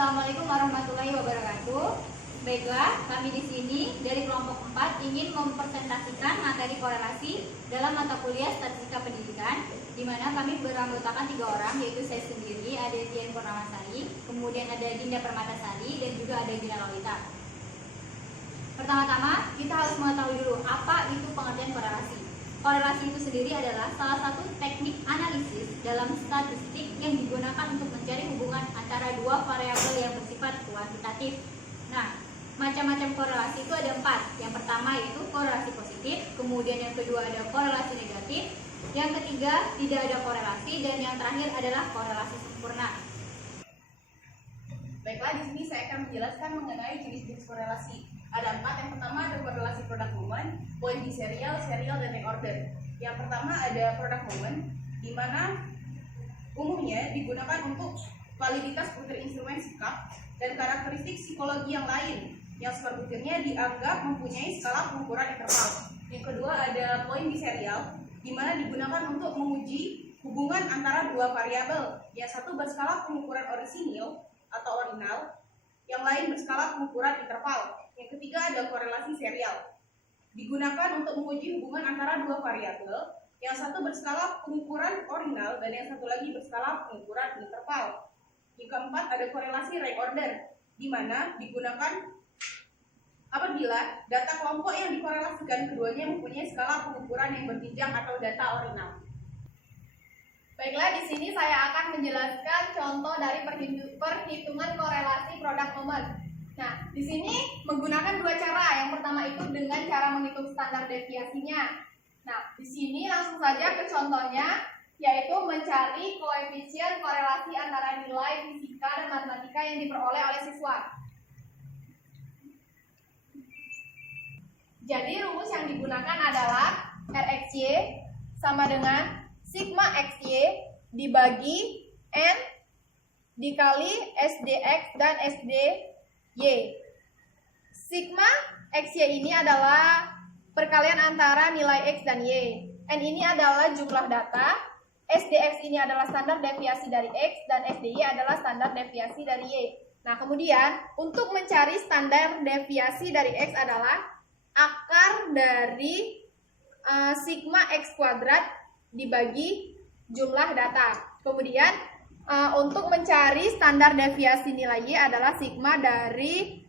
Assalamualaikum warahmatullahi wabarakatuh. Baiklah, kami di sini dari kelompok 4 ingin mempresentasikan materi korelasi dalam mata kuliah Statistika Pendidikan, di mana kami beranggotakan 3 orang, yaitu saya sendiri, ada Dian Purnamasari, kemudian ada Dinda Permatasari, dan juga ada Gina Lolita. Pertama-tama, kita harus mengetahui dulu apa itu pengertian korelasi. Korelasi itu sendiri adalah salah satu teknik analisis dalam statistik yang digunakan untuk mencari hubungan antara dua variabel yang bersifat kuantitatif. Nah, macam-macam korelasi itu ada 4. Yang pertama yaitu korelasi positif, kemudian yang kedua ada korelasi negatif, yang ketiga tidak ada korelasi, dan yang terakhir adalah korelasi sempurna. Baiklah, di sini saya akan menjelaskan mengenai jenis-jenis korelasi. Ada 4. Yang pertama ada korelasi product moment, point di serial, dan reorder. Yang pertama ada product moment, di mana umumnya digunakan untuk validitas butir instrumen sikap dan karakteristik psikologi yang lain yang skor butirnya dianggap mempunyai skala pengukuran interval. Yang kedua ada point di serial, di mana digunakan untuk menguji hubungan antara dua variabel, yang satu berskala pengukuran orisinil atau ordinal, yang lain berskala pengukuran interval. Yang ketiga ada korelasi serial, digunakan untuk menguji hubungan antara dua variabel, yang satu berskala pengukuran ordinal dan yang satu lagi berskala pengukuran interval. Yang keempat ada korelasi reorder, di mana digunakan apabila data kelompok yang dikorelasikan keduanya mempunyai skala pengukuran yang berjenjang atau data ordinal. Baiklah, di sini saya akan menjelaskan contoh dari perhitungan korelasi product moment. Nah, di sini menggunakan 2 cara. Yang pertama itu dengan cara menghitung standar deviasinya. Nah, di sini langsung saja ke contohnya, yaitu mencari koefisien korelasi antara nilai fisika dan matematika yang diperoleh oleh siswa. Jadi rumus yang digunakan adalah RxY sama dengan sigma XY dibagi N dikali SDX dan SDY. Sigma XY ini adalah perkalian antara nilai X dan Y. N ini adalah jumlah data, SDX ini adalah standar deviasi dari X, dan SDY adalah standar deviasi dari Y. Nah, kemudian untuk mencari standar deviasi dari X adalah akar dari sigma X kuadrat dibagi jumlah data. Kemudian untuk mencari standar deviasi nilai Y adalah sigma dari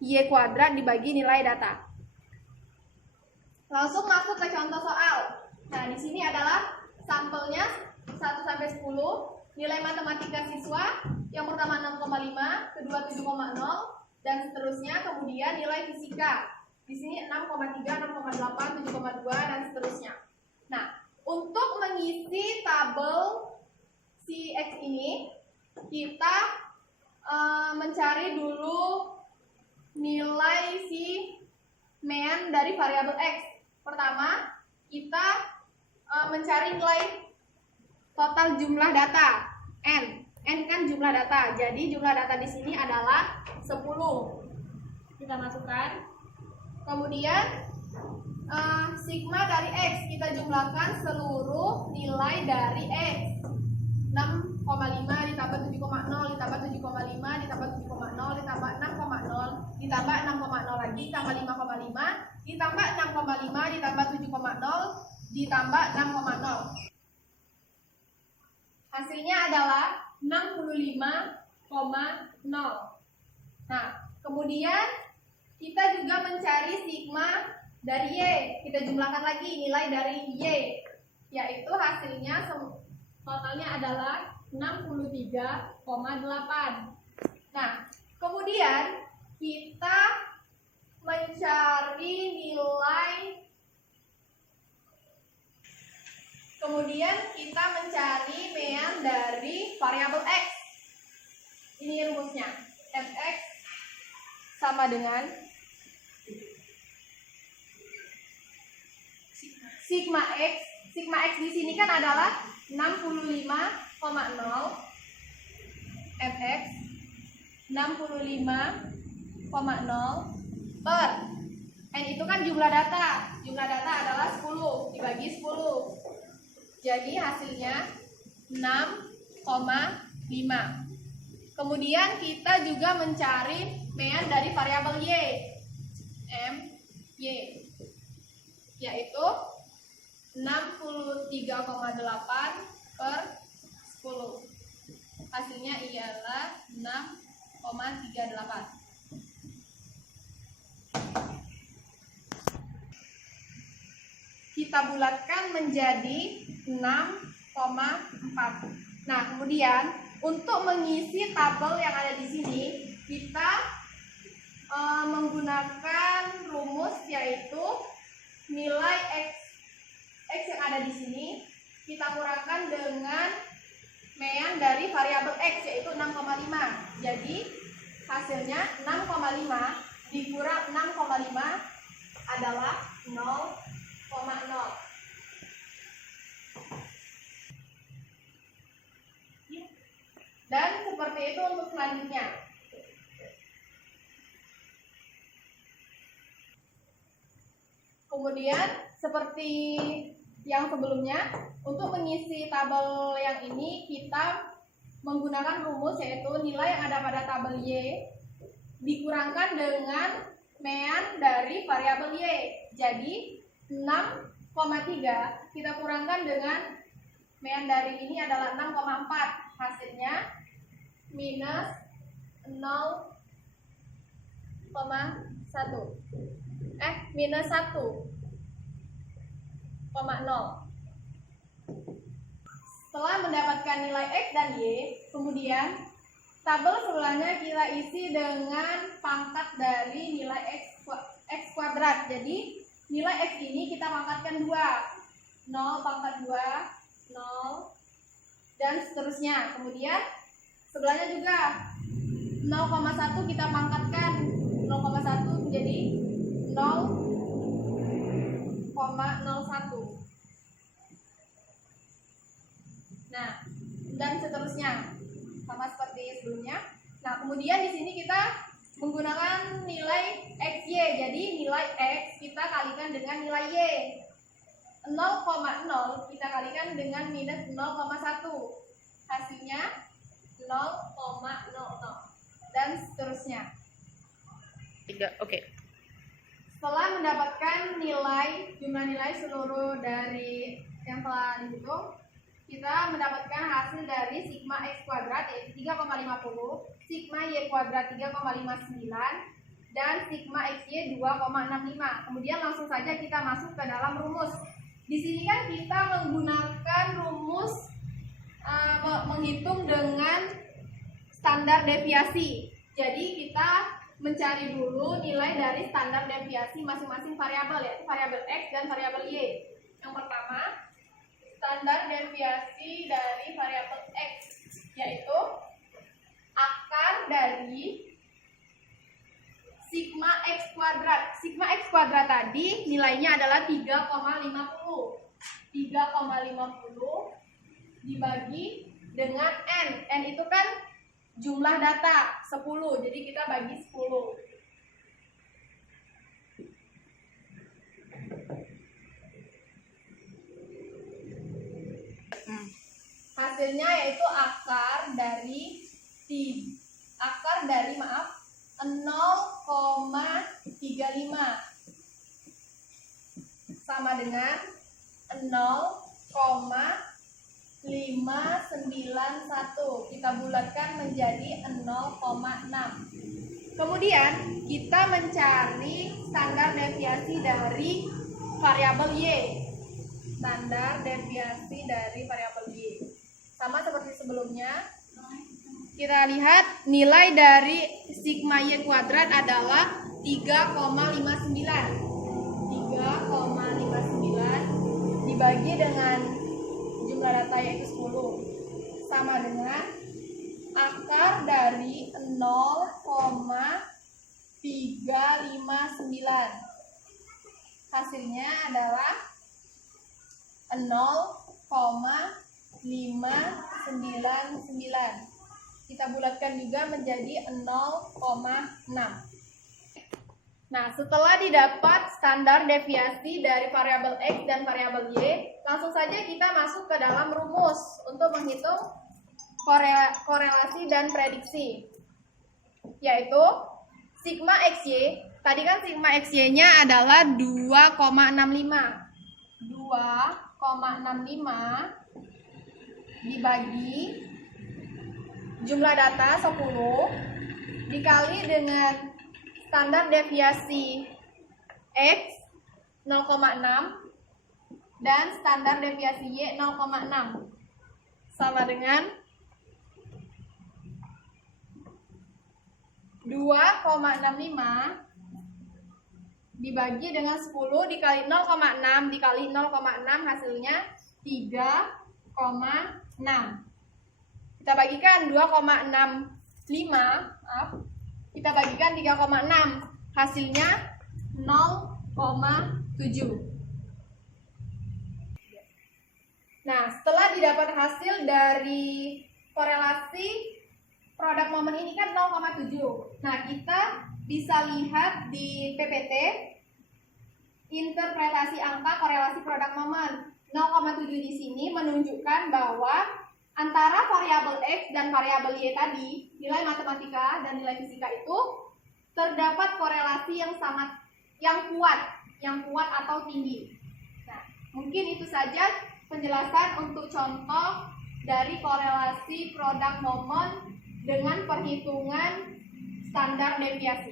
Y kuadrat dibagi nilai data. Langsung masuk ke contoh soal. Nah, di sini adalah sampelnya 1 sampai 10, nilai matematika siswa yang pertama 6,5, kedua 7,0 dan seterusnya, kemudian nilai fisika. Di sini 6,3, 6,8, 7,2 dan seterusnya. Nah, untuk mengisi tabel si X ini, kita mencari dulu nilai si mean dari variabel X. Pertama, kita mencari nilai total jumlah data N. N kan jumlah data. Jadi jumlah data di sini adalah 10. Kita masukkan. Kemudian sigma dari X kita jumlahkan seluruh nilai dari X. 6,5 ditambah 7,0 ditambah 7,5 ditambah 7,0 ditambah 6,0 ditambah 6,0 lagi ditambah 5,5 ditambah 6,5 ditambah 7,0 ditambah 6,0. Hasilnya adalah 65,0. Nah, kemudian kita juga mencari sigma dari Y. Kita jumlahkan lagi nilai dari Y, yaitu hasilnya totalnya adalah 63,8. Nah, kemudian kita mencari mean dari variabel X. Ini rumusnya. Fx sama dengan sigma X. Sigma X di sini kan adalah 65,0, Fx 65,0 per N itu kan jumlah data. Jumlah data adalah 10 dibagi 10. Jadi hasilnya 6,5. Kemudian kita juga mencari mean dari variabel y, y, yaitu 63,8 per 10. Hasilnya ialah 6,38. Kita bulatkan menjadi 6,4. Nah, kemudian untuk mengisi tabel yang ada di sini, kita menggunakan rumus, yaitu nilai x yang ada di sini kita kurangkan dengan mean dari variabel x, yaitu 6,5. Jadi hasilnya 6,5 dikurang 6,5 adalah 0,0. Dan seperti itu untuk selanjutnya. Kemudian seperti yang sebelumnya, untuk mengisi tabel yang ini kita menggunakan rumus, yaitu nilai yang ada pada tabel y dikurangkan dengan mean dari variabel y. Jadi 6,3 kita kurangkan dengan mean dari ini adalah 6,4. Hasilnya minus 0,1. Minus 1,0. Setelah mendapatkan nilai x dan y, kemudian tabel sebelahnya kita isi dengan pangkat dari nilai x kuadrat. Jadi nilai x ini kita pangkatkan 2. 0 pangkat 2, 0, dan seterusnya. Kemudian sebelahnya juga 0,1 kita pangkatkan 0,1 menjadi 0,01. Nah, dan seterusnya sama seperti sebelumnya. Nah, kemudian di sini kita menggunakan nilai xy. Jadi nilai x kita kalikan dengan nilai y. 0,0 kita kalikan dengan minus 0,1. Hasilnya 0,00 dan seterusnya. Oke. Setelah mendapatkan jumlah nilai seluruh dari yang telah dihitung, kita mendapatkan hasil dari sigma x kuadrat, yaitu 3,50, sigma y kuadrat 3,59, dan sigma xy 2,65. Kemudian langsung saja kita masuk ke dalam rumus. Di sini kan kita menggunakan rumus menghitung dengan standar deviasi. Jadi kita mencari dulu nilai dari standar deviasi masing-masing variabel, yaitu variabel x dan variabel y. Yang pertama, standar deviasi dari variabel x, yaitu akar dari sigma x kuadrat. Sigma x kuadrat tadi nilainya adalah 3,50. 3,50 dibagi dengan n. N itu kan jumlah data 10. Jadi kita bagi 10. Hasilnya yaitu akar dari 0,35 sama dengan 0,591. Kita bulatkan menjadi 0,6. Kemudian kita mencari standar deviasi dari variabel y. Standar deviasi dari variabel y. Sama seperti sebelumnya, kita lihat nilai dari sigma y kuadrat adalah 3,59. 3,59 dibagi dengan jumlah data yaitu 10 sama dengan akar dari 0,359. Hasilnya adalah 0,599. Kita bulatkan juga menjadi 0,6. Nah, setelah didapat standar deviasi dari variabel x dan variabel y, langsung saja kita masuk ke dalam rumus untuk menghitung korelasi dan prediksi, yaitu sigma XY. Tadi kan sigma XY-nya adalah 2,65. 2,65 dibagi jumlah data 10 dikali dengan standar deviasi X 0,6 dan standar deviasi Y 0,6 sama dengan 2,65 dibagi dengan 10 dikali 0,6 dikali 0,6 hasilnya 3,6. Kita bagikan 2,65, kita bagikan 3,6, hasilnya 0,7. Nah, setelah didapat hasil dari korelasi produk momen ini kan 0,7. Nah, kita bisa lihat di PPT interpretasi angka korelasi produk momen. 0,7 di sini menunjukkan bahwa antara variabel X dan variabel Y tadi, nilai matematika dan nilai fisika itu terdapat korelasi yang kuat atau tinggi. Nah, mungkin itu saja penjelasan untuk contoh dari korelasi produk momen dengan perhitungan standar deviasi.